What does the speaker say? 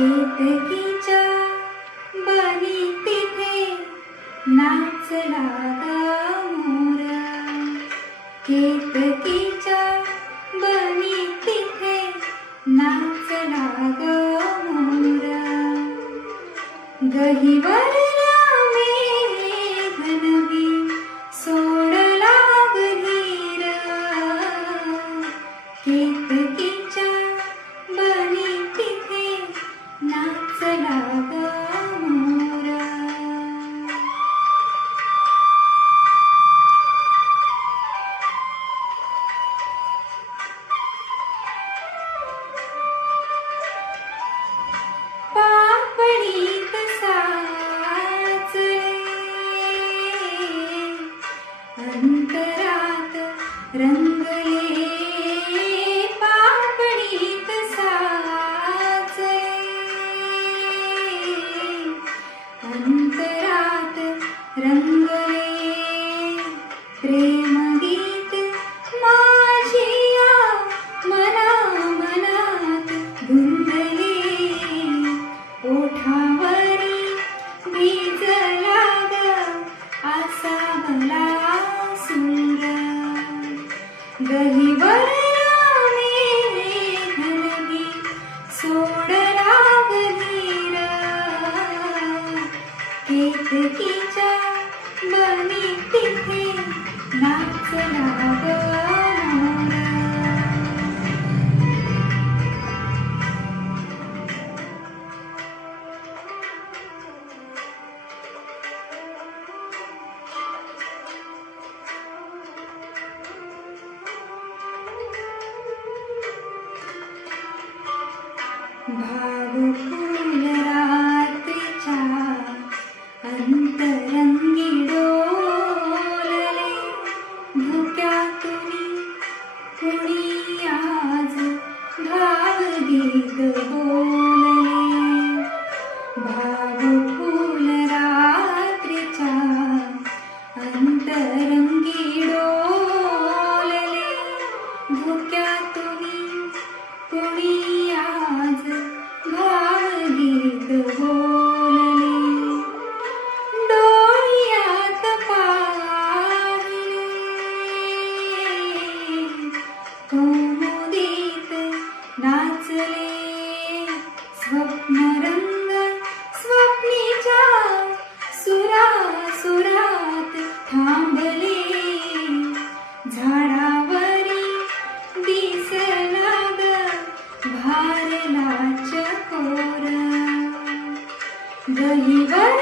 केतकीच्या बनी तिथे नाचला ग मोरा. केतकीच्या बनी तिथे नाचला ग मोरा. गहिवर मेघनवी सोडला गहीर. केतकीच्या बनी तिथे नाचला ग मोरा. पापणीत साचले अंतरात रंगले. पापणीत साचले अंतरात रंगले. प्रेमगीत माझिया मना मनात गुंतले. ओठावरी भिजला ग असा भला सूर. गहिवर मेघनवी सोडला गहीर. केतकीच्या बनी तिथे नाचला ग मोरा. भावफुल रात्रीच्या अंतरंगी डोलले. धुक्यातून कुणी आज भावगीत बोलले. भावफुल रात्रीच्या अंतरंगी डोलले. धुक्यातून कुणी आज भावगीत बोलले. डोळ्यात पाहिले कौमुदीत नाचले. स्वप्नरंग स्वप्नीच्या सुरात थांबले. झाडावरी दिसला ग भारला चकोर. गहिवर